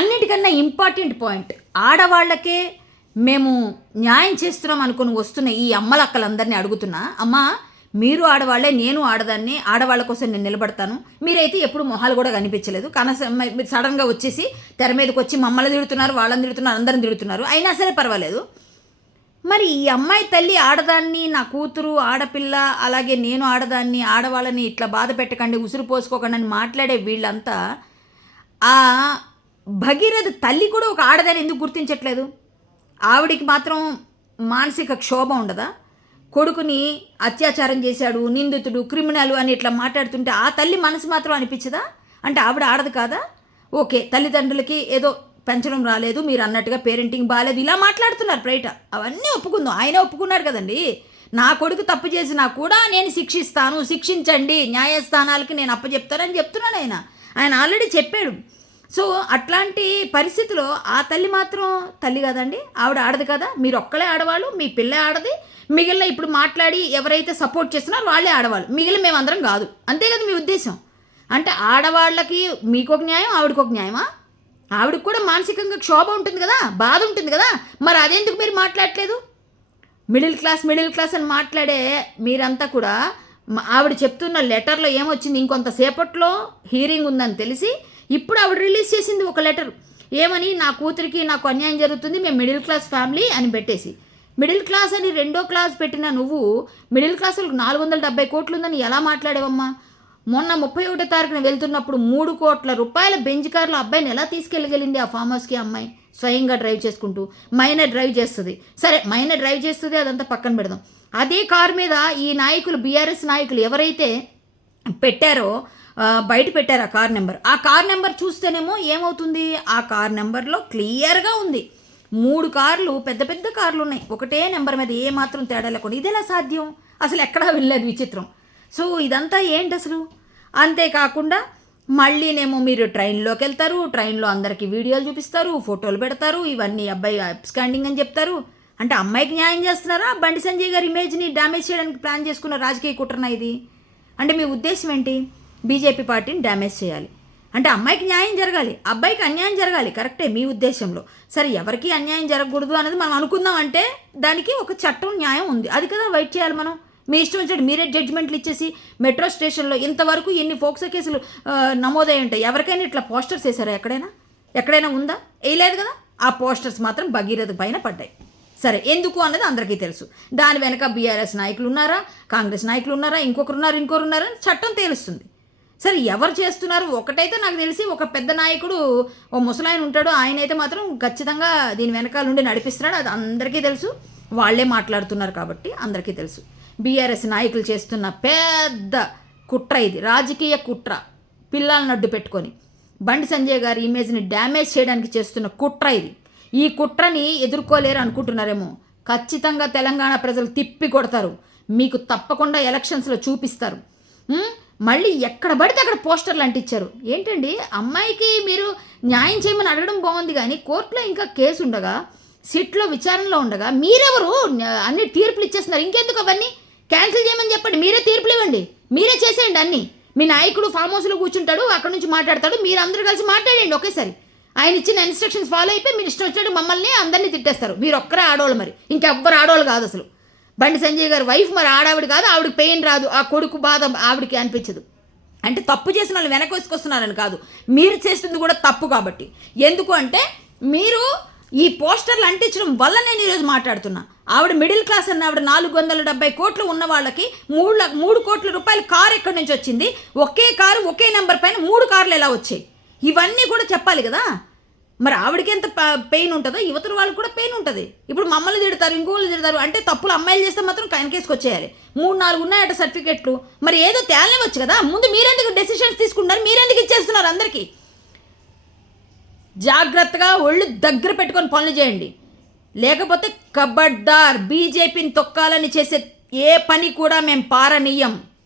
అన్నిటికన్నా important point, ఆడవాళ్ళకే మేము న్యాయం చేస్తున్నాం అనుకుని వస్తున్న ఈ అమ్మలక్కలందరినీ అడుగుతున్నా, అమ్మా మీరు ఆడవాళ్లే, నేను ఆడదాన్ని, ఆడవాళ్ళ కోసం నేను నిలబడతాను. మీరైతే ఎప్పుడు మొహాలు కూడా కనిపించలేదు, కనీసం మీరు సడన్గా వచ్చేసి తెర మీదకి వచ్చి మమ్మల్ని తిడుతున్నారు, వాళ్ళని తిడుతున్నారు, అందరిని తిడుతున్నారు, అయినా సరే పర్వాలేదు. మరి ఈ అమ్మాయి తల్లి ఆడదాన్ని, నా కూతురు ఆడపిల్ల, అలాగే నేను ఆడదాన్ని, ఆడవాళ్ళని ఇట్లా బాధ పెట్టకండి, ఉసురు పోసుకోకండి అని మాట్లాడే వీళ్ళంతా ఆ భగీరథ తల్లి కూడా ఒక ఆడదాన్ని ఎందుకు గుర్తించట్లేదు? ఆవిడికి మాత్రం మానసిక క్షోభ ఉండదా? కొడుకుని అత్యాచారం చేశాడు, నిందితుడు, క్రిమినల్ అని ఇట్లా మాట్లాడుతుంటే ఆ తల్లి మనసు మాత్రం అనిపించదా? అంటే ఆవిడ ఆడదు కాదా? ఓకే, తల్లిదండ్రులకి ఏదో పెంచడం రాలేదు, మీరు అన్నట్టుగా పేరెంటింగ్ బాగాలేదు, ఇలా మాట్లాడుతున్నారు బయట. అవన్నీ ఒప్పుకుందాం, ఆయన ఒప్పుకున్నాడు కదండి. నా కొడుకు తప్పు చేసినా కూడా నేను శిక్షిస్తాను, శిక్షించండి, న్యాయస్థానాలకి నేను అప్పచెప్తానని చెప్తున్నాడు ఆయన ఆల్రెడీ చెప్పాడు. సో అట్లాంటి పరిస్థితిలో ఆ తల్లి మాత్రం తల్లి కదండి, ఆవిడ ఆడదు కదా. మీరు ఒక్కలే ఆడవాళ్ళు, మీ పిల్ల ఆడది, మిగిలిన ఇప్పుడు మాట్లాడి ఎవరైతే సపోర్ట్ చేస్తున్నారో వాళ్ళే ఆడవాళ్ళు, మిగిలిన మేమందరం కాదు. అంతే కదా మీ ఉద్దేశం? అంటే ఆడవాళ్ళకి మీకు ఒక న్యాయం, ఆవిడకి ఒక న్యాయమా? ఆవిడకి కూడా మానసికంగా క్షోభ ఉంటుంది కదా, బాధ ఉంటుంది కదా, మరి అదెందుకు మీరు మాట్లాడట్లేదు? మిడిల్ క్లాస్ అని మాట్లాడే మీరంతా కూడా ఆవిడ చెప్తున్న లెటర్లో ఏమొచ్చింది, ఇంకొంతసేపట్లో హీరింగ్ ఉందని తెలిసి ఇప్పుడు ఆవిడ రిలీజ్ చేసింది ఒక లెటర్. ఏమని, నా కూతురికి నాకు అన్యాయం జరుగుతుంది, మేము మిడిల్ క్లాస్ ఫ్యామిలీ అని పెట్టేసి. మిడిల్ క్లాస్ అని 2వ క్లాస్ పెట్టిన నువ్వు మిడిల్ క్లాసులకు 470 కోట్లు ఉందని ఎలా మాట్లాడేవమ్మా? మొన్న 31వ తారీఖున వెళ్తున్నప్పుడు 3 కోట్ల రూపాయల బెంజ్ కార్లో అబ్బాయిని ఎలా తీసుకెళ్ళగలిగింది ఆ ఫామ్ హౌస్కి? అమ్మాయి స్వయంగా డ్రైవ్ చేసుకుంటూ, మైనర్ డ్రైవ్ చేస్తుంది, సరే మైనర్ డ్రైవ్ చేస్తుంది, అదంతా పక్కన పెడదాం. అదే కారు మీద ఈ నాయకులు, బీఆర్ఎస్ నాయకులు ఎవరైతే పెట్టారో, బయట పెట్టారు ఆ కార్ నెంబర్ చూస్తేనేమో ఏమవుతుంది, ఆ కార్ నెంబర్లో క్లియర్గా ఉంది 3 కార్లు, పెద్ద పెద్ద కార్లు ఉన్నాయి, ఒకటే నెంబర్ మీద ఏ మాత్రం తేడా లేకుండా. ఇదేలా సాధ్యం? అసలు ఎక్కడా వెళ్ళలేదు, విచిత్రం. సో ఇదంతా ఏంటి అసలు? అంతేకాకుండా మళ్ళీనేమో మీరు ట్రైన్లోకి వెళ్తారు, ట్రైన్లో అందరికీ వీడియోలు చూపిస్తారు, ఫోటోలు పెడతారు, ఇవన్నీ అబ్బాయి అబ్స్కాండింగ్ అని చెప్తారు. అంటే అమ్మాయికి న్యాయం చేస్తున్నారా? బండి సంజయ్ గారి ఇమేజ్ని డ్యామేజ్ చేయడానికి ప్లాన్ చేసుకున్న రాజకీయ కుట్రనా ఇది? అంటే మీ ఉద్దేశం ఏంటి? బీజేపీ పార్టీని డ్యామేజ్ చేయాలి అంటే అమ్మాయికి న్యాయం జరగాలి, అబ్బాయికి అన్యాయం జరగాలి, కరెక్టే మీ ఉద్దేశంలో. సరే, ఎవరికి అన్యాయం జరగకూడదు అనేది మనం అనుకుందాం అంటే దానికి ఒక చట్టం, న్యాయం ఉంది, అది కదా వెయిట్ చేయాలి మనం. మీ ఇష్టం వచ్చాడు మీరే జడ్జిమెంట్లు ఇచ్చేసి మెట్రో స్టేషన్లో ఇంతవరకు ఎన్ని ఫోక్సో కేసులు నమోదై ఉంటాయి, ఎవరికైనా ఇట్లా పోస్టర్స్ వేసారా? ఎక్కడైనా ఉందా? వేయలేదు కదా. ఆ పోస్టర్స్ మాత్రం భగీరథ పైన పడ్డాయి. సరే, ఎందుకు అన్నది అందరికీ తెలుసు. దాని వెనక బీఆర్ఎస్ నాయకులు ఉన్నారా, కాంగ్రెస్ నాయకులు ఉన్నారా, ఇంకొకరు ఉన్నారని చట్టం తేలుస్తుంది. సరే, ఎవరు చేస్తున్నారు? ఒకటైతే నాకు తెలిసి ఒక పెద్ద నాయకుడు, ఓ ముసలాయన ఉంటాడు, ఆయన అయితే మాత్రం ఖచ్చితంగా దీని వెనకాల నుండి నడిపిస్తున్నాడు, అది అందరికీ తెలుసు. వాళ్ళే మాట్లాడుతున్నారు కాబట్టి అందరికీ తెలుసు. బీఆర్ఎస్ నాయకులు చేస్తున్న పెద్ద కుట్ర ఇది, రాజకీయ కుట్ర, పిల్లలను అడ్డు పెట్టుకొని బండి సంజయ్ గారి ఇమేజ్ని డ్యామేజ్ చేయడానికి చేస్తున్న కుట్ర ఇది. ఈ కుట్రని ఎదుర్కోలేరు అనుకుంటున్నారేమో. ఖచ్చితంగా తెలంగాణ ప్రజలు తిప్పి కొడతారు, మీకు తప్పకుండా ఎలక్షన్స్లో చూపిస్తారు. మళ్ళీ ఎక్కడ పడితే అక్కడ పోస్టర్లు అంటించారు. ఏంటండి, అమ్మాయికి మీరు న్యాయం చేయమని అడగడం బాగుంది, కానీ కోర్టులో ఇంకా కేసు ఉండగా, సిట్లో విచారణలో ఉండగా మీరెవరు అన్ని తీర్పులు ఇచ్చేస్తున్నారు? ఇంకెందుకు అవన్నీ క్యాన్సిల్ చేయమని చెప్పండి, మీరే తీర్పులు ఇవ్వండి, మీరే చేసేయండి అన్నీ. మీ నాయకుడు ఫామ్ హౌస్లో కూర్చుంటాడు, అక్కడ నుంచి మాట్లాడతాడు, మీరు అందరూ కలిసి మాట్లాడండి ఒకేసారి. ఆయన ఇచ్చిన ఇన్స్ట్రక్షన్స్ ఫాలో అయిపోయి మీరు ఇష్టం వచ్చినట్టు మమ్మల్ని అందరినీ తిట్టేస్తారు. మీరు ఒక్కరే ఆడవాళ్ళు, మరి ఇంకెవ్వరు ఆడవాళ్ళు కాదు అసలు. బండి సంజయ్ గారి వైఫ్ మరి ఆడావిడ కాదు, ఆవిడకి పెయిన్ రాదు, ఆ కొడుకు బాధ ఆవిడకి అనిపించదు. అంటే తప్పు చేసిన వాళ్ళు వెనక వేసుకొస్తున్నారని కాదు, మీరు చేస్తుంది కూడా తప్పు. కాబట్టి ఎందుకు అంటే మీరు ఈ పోస్టర్లు అంటించడం వల్ల నేను ఈరోజు మాట్లాడుతున్నా. ఆవిడ మిడిల్ క్లాస్ అన్న ఆవిడ 470 కోట్లు ఉన్న వాళ్ళకి 3 కోట్ల రూపాయల కారు ఎక్కడి నుంచి వచ్చింది? ఒకే కారు, ఒకే నెంబర్ పైన 3 కార్లు ఎలా వచ్చాయి? ఇవన్నీ కూడా చెప్పాలి కదా. మరి ఆవిడకి ఎంత పెయిన్ ఉంటుందో యువతల వాళ్ళకి కూడా పెయిన్ ఉంటుంది. ఇప్పుడు మమ్మల్ని తిడతారు, ఇంకోళ్ళు తిడతారు, అంటే తప్పులు అమ్మాయిలు చేస్తే మాత్రం వెనకేసుకొచ్చేయాలి. 3-4 ఉన్నాయట సర్టిఫికెట్లు, మరి ఏదో తేలనివచ్చు కదా. ముందు మీరెందుకు డెసిషన్స్ తీసుకుంటున్నారు? మీరెందుకు ఇచ్చేస్తున్నారు అందరికీ? జాగ్రత్తగా ఒళ్ళు దగ్గర పెట్టుకొని పనులు చేయండి, లేకపోతే కబడ్దార్, బీజేపీని తొక్కాలని చేసే ఏ పని కూడా మేము పారనీయం.